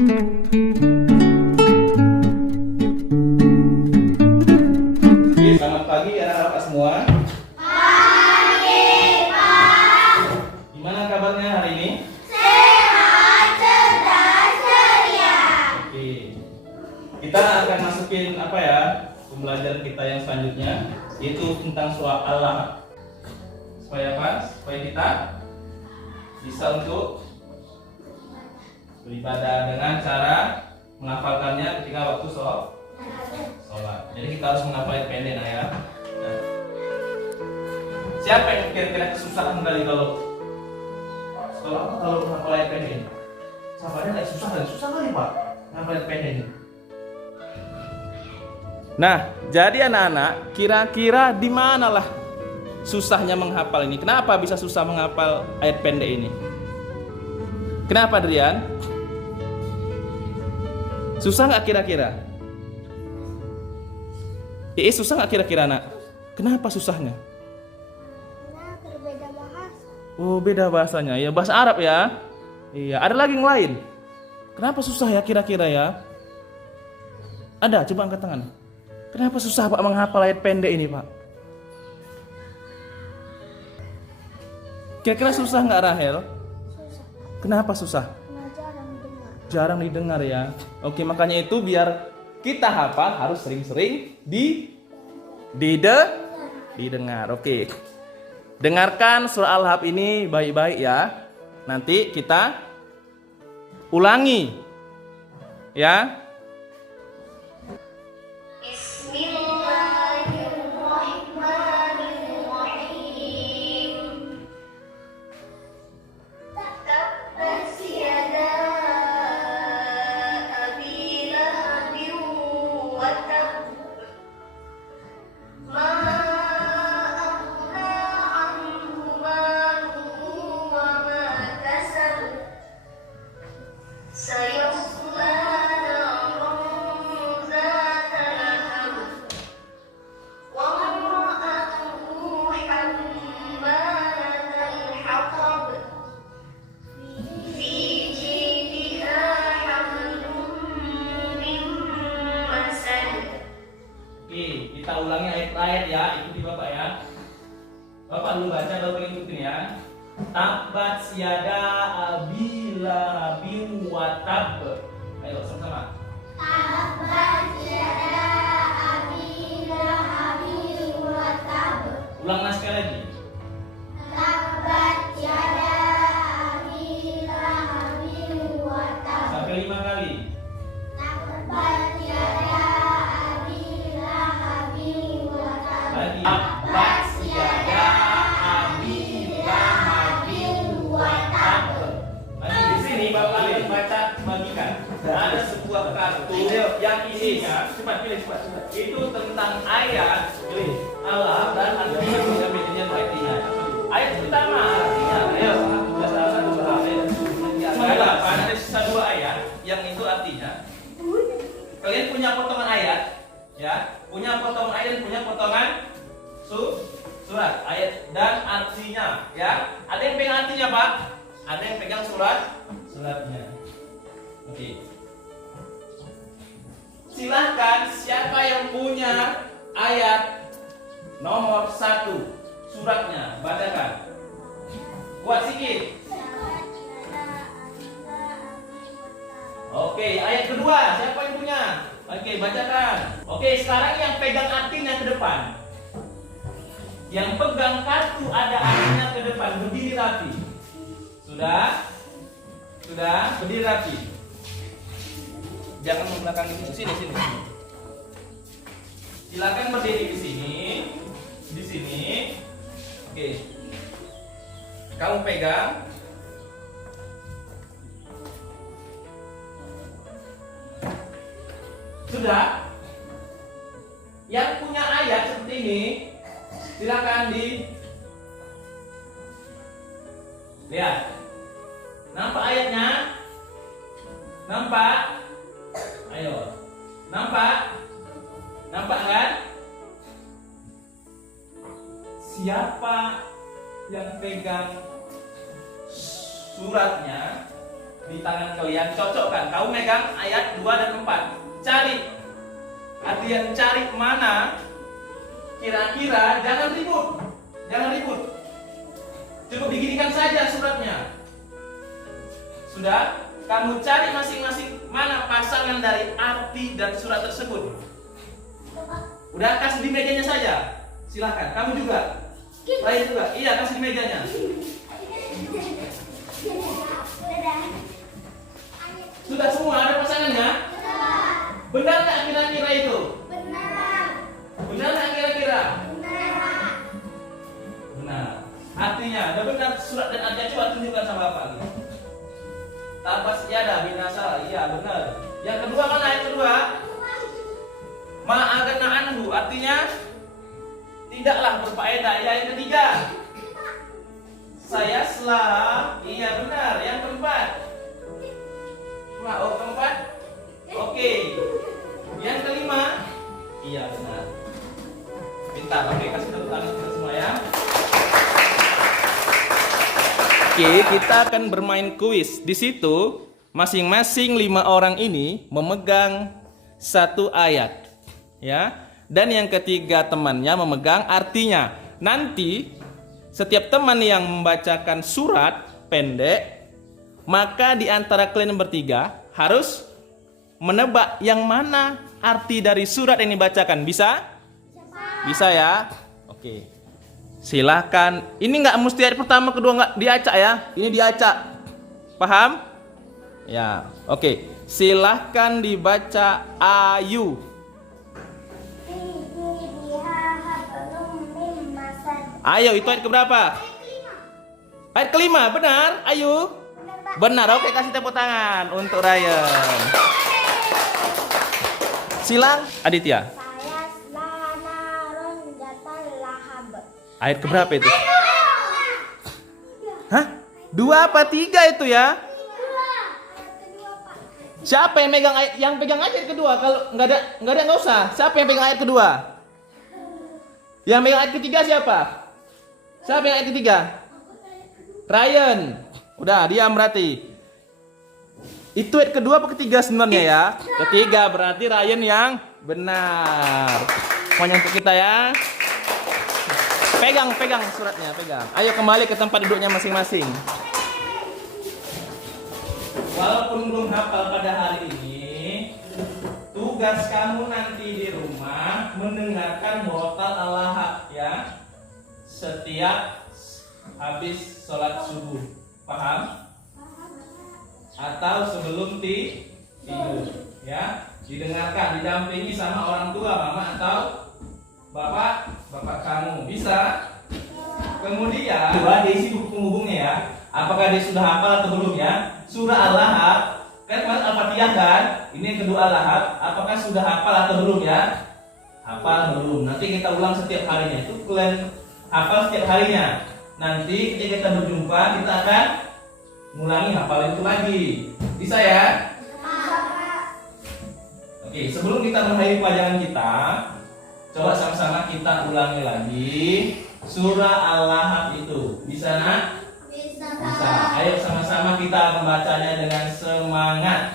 Selamat pagi anak-anak semua. Pagi, Pak. Gimana kabarnya hari ini? Sehat, cerdas, ceria. Oke. Kita akan masukin apa ya? Pembelajaran kita yang selanjutnya, yaitu tentang surah Al-Lahab. Supaya apa? Supaya kita bisa untuk beribadah dengan cara menghafalkannya ketika waktu sholat. Jadi kita harus menghafal ayat pendek ya. Nah. Siapa yang kira-kira kesusahan kali kalau menghafal ayat pendek? Sahabatnya nggak susah kali Pak menghafal ayat pendek ini. Nah, jadi anak-anak, kira-kira di manalah susahnya menghafal ini? Kenapa bisa susah menghafal ayat pendek ini? Kenapa, Drian? Susah nggak kira-kira? Susah nggak kira-kira, Nak? Kenapa susahnya? Karena berbeda bahasa. Oh, beda bahasanya. Ya, bahasa Arab ya. Iya, ada lagi yang lain. Kenapa susah ya kira-kira ya? Ada, coba angkat tangan. Kenapa susah Pak menghafal ayat pendek ini, Pak? Kira-kira susah nggak, Rahel? Susah. Kenapa susah? Karena jarang dengar. Jarang didengar ya. Oke, makanya itu biar kita hafal harus sering-sering didengar. Oke. Dengarkan surah Al-Lahab ini baik-baik ya. Nanti kita ulangi. Ya. Bismillahirrahmanirrahim. Tabbat yada Abi Lahabin wa tabb. Ma aghna anhu maluhu wa ma kasab. Sayasla naran zata lahab. Wa imra'atuhu hammalatal hatab. Fi jidiha hablum min masad. Oke, kita ulangi ayat-ayat ya. Ikuti Bapak ya. Bapak dulu baca, Bapak ikutin ya. Tabbat yada Abi Lahabin wa tabb. Ayo sama-sama. Tabbat yada Abi Lahabin wa tabb. Ulang sekali lagi. Tabbat yada Abi Lahabin wa tabb. Sampai 5 kali. Tabbat yada Abi Lahabin wa tabb. Lagi. Tabbat yada Abi Lahabin wa tabb. Lagi di sini Bapak baca bagikan. Ada sebuah kartu yang isinya cepat pilih cepat. Itu tentang ayat Allah dan artinya punya bedanya artinya. Ayat pertama artinya ayo salah satu ayat. Ada sisa 2 ayat yang itu artinya kalian punya potongan ayat ya, punya potongan ayat, punya potongan surat ayat dan artinya ya. Ada yang pegang artinya Pak, ada yang pegang suratnya. Oke. Silahkan siapa yang punya ayat nomor 1 suratnya bacakan. Kuat sikit. Oke, ayat kedua siapa yang punya? Oke, bacakan. Oke, sekarang yang pegang artinya ke depan. Yang pegang kartu ada artinya ke depan, berdiri rapi. Sudah, berdiri rapi. Jangan membelakangi itu. Sini. Silakan berdiri di sini. Oke. Kamu pegang. Sudah? Yang punya ayat seperti ini, silakan lihat. Nampak ayatnya? Nampak? Ayo. Nampak? Nampak kan? Siapa yang pegang suratnya di tangan kalian, cocokkan. Kamu megang ayat 2 dan 4. Cari. Artian cari mana kira-kira, jangan ribut. Jangan ribut. Cukup diginikan saja suratnya. Sudah? Kamu cari masing-masing mana pasangan dari arti dan surat tersebut. Udah, kasih di mejanya saja. Silahkan. Kamu juga. Lain juga. Iya, kasih di mejanya. Sudah semua ada pasangannya? Benar nggak kira-kira itu? Benar. Benar nggak kira-kira? Benar. Benar. Artinya, ada benar surat dan artinya, coba tunjukkan sama Bapak. Tabas iada binasa, iya benar. Yang kedua kan ayat kedua, ma'agana anhu, artinya tidaklah berfaedah. Ya, yang ketiga, saya selah, iya benar. Yang keempat, oh keempat, oke. Yang kelima, iya benar. Pintar, oke, kasih tepuk tangan kita semua ya. Oke, kita akan bermain kuis. Di situ masing-masing 5 orang ini memegang satu ayat, ya. Dan yang ketiga temannya memegang artinya. Nanti setiap teman yang membacakan surat pendek, maka di antara kalian bertiga harus menebak yang mana arti dari surat yang dibacakan. Bisa? Bisa ya? Oke. Silahkan. Ini nggak mesti ayat pertama, kedua nggak diacak ya. Ini diacak. Paham? Ya. Oke. Silahkan dibaca Ayu. Ayo, itu ayat keberapa? Ayat kelima, benar? Ayu? Benar. Oke, kasih tepuk tangan untuk Ryan. Silang, Aditya. Ayat keberapa itu? Hah? 2 apa 3 itu ya? Siapa yang megang ayat? Yang pegang ayat kedua. Kalau nggak usah. Siapa yang pegang ayat kedua? Yang pegang ayat ketiga siapa? Siapa yang ayat ketiga? Ryan. Udah, diam berarti. Itu ayat kedua apa ketiga sebenarnya ya? Ketiga, berarti Ryan yang benar. Pokoknya untuk kita ya. Pegang suratnya, pegang. Ayo kembali ke tempat duduknya masing-masing. Walaupun belum hafal pada hari ini, tugas kamu nanti di rumah mendengarkan murotal al-lahab ya. Setiap habis sholat subuh. Paham? Atau sebelum tidur ya. Didengarkan, didampingi sama orang tua, mama atau bapak kamu. Bisa? Kemudian coba diisi buku penghubungnya ya. Apakah dia sudah hafal atau belum ya? Surah Al-Lahab kan kemarin Al-Fatihah kan? Ini yang kedua Al-Lahab. Apakah sudah hafal atau belum ya? Hafal belum. Nanti kita ulang setiap harinya. Itu kalian hafal setiap harinya. Nanti ketika kita berjumpa kita akan ngulangi hafal itu lagi. Bisa ya? Oke, sebelum kita mengakhiri pelajaran kita, coba sama-sama kita ulangi lagi surah Al-Lahab itu. Bisa nak? Bisa. Ayo sama-sama kita membacanya dengan semangat.